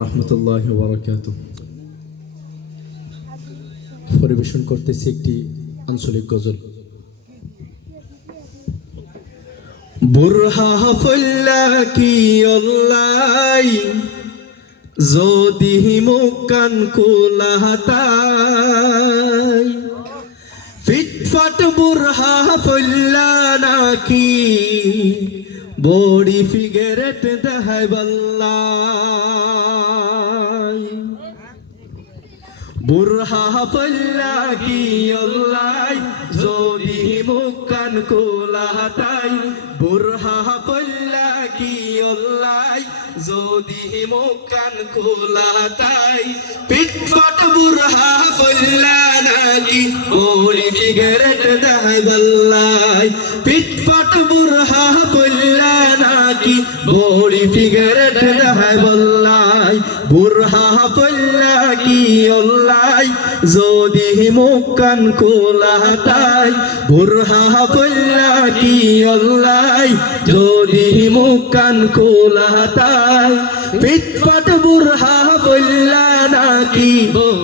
রহমতুল্লাহি ওয়া বারাকাতুহু। পরিবেশন করতেছি একটি আঞ্চলিক গজল। বুরহা ফুল্লা কি অল্লাই যদি মুকান কুলাহাতাই ফিটফাট বুরহা ফুল্লা নাকি বড়ি ফিগারেট দেখাই বল্লাই বুরহা ফুল্লা কি অল্লাই যদি মুকান কুলাহাতাই বুরহা ফুল্লা কি অল্লাই যদি মুকান কুলাহাতাই পিটফাট বুরহা ফুল্লা নাকি বড়ি ফিগারেট দেখাই বল্লাই পিটফাট বুরহা ফুল্লা নাকি বড়ি ফিগারেট দেখাই বল্লাই বুরহা ফুল্লা কি অল্লাই যদি মুকান কুলাহাতাই বুরহা ফুল্লা কি অল্লাই যদি মুকান কুলাহাতাই পিটফাট বুরহা ফুল্লা নাকি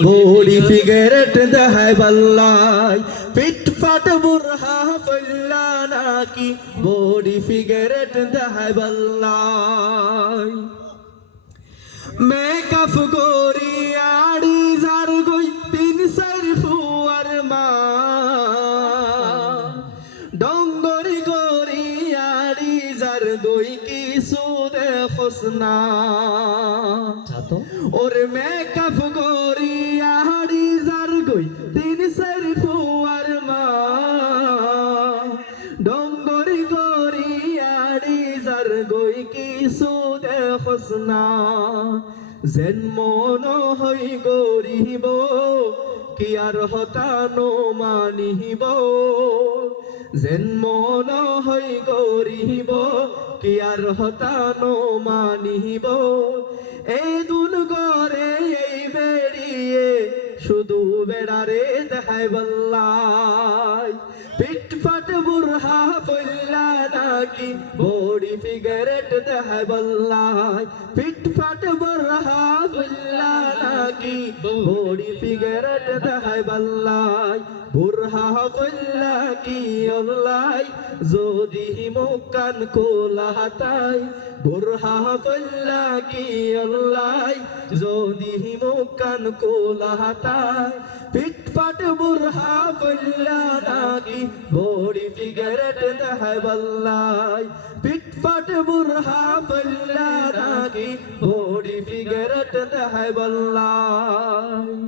বড়ি ফিগারেট দেখাই বল্লাই পিটফাট বুরহা ফুল্লা নাকি বড়ি ফিগারেট দেখাই বল্লাই মেকআপ গোরি আড়ি যার গই তিন চার ফুয়ার মা ডঙ্গরি গোরি আড়ি যার দই কিছু দেখোস না ওরে মেকআপ গোরি আড়ি যার গই তিন চার ফুয়ার মা ডঙ্গরি গোরি আড়ি যার গই কিছু দেখোস না যেন মন হই গরিব কি আর হতানো মানিব যেন মন হই গরিব কি আর হতানো মানিব এই দুন গরে এই বেরিয়ে শুধু বেড়ারে দেখাই বল্লাই পিটফাট বুরহা ফুল্লা নাকি বড়ি ফিগারেট দেখাই বল্লাই পিটফাট বুরহা ফুল্লা নাকি বড়ি ফিগারেট দেখাই বল্লাই বুরহা ফুল্লা কি অল্লাই যদি মুকান কুলাহাতাই বুরহা ফুল্লা কি অল্লাই যদি মুকান কুলাহাতাই পিটফাট বুরহা ফুল্লা নাকি বড়ি ফিগারেট দেখাই বল্লাই পিটফাট বুরহা ফুল্লা নাকি বড়ি ফিগারেট দেখাই বল্লাই।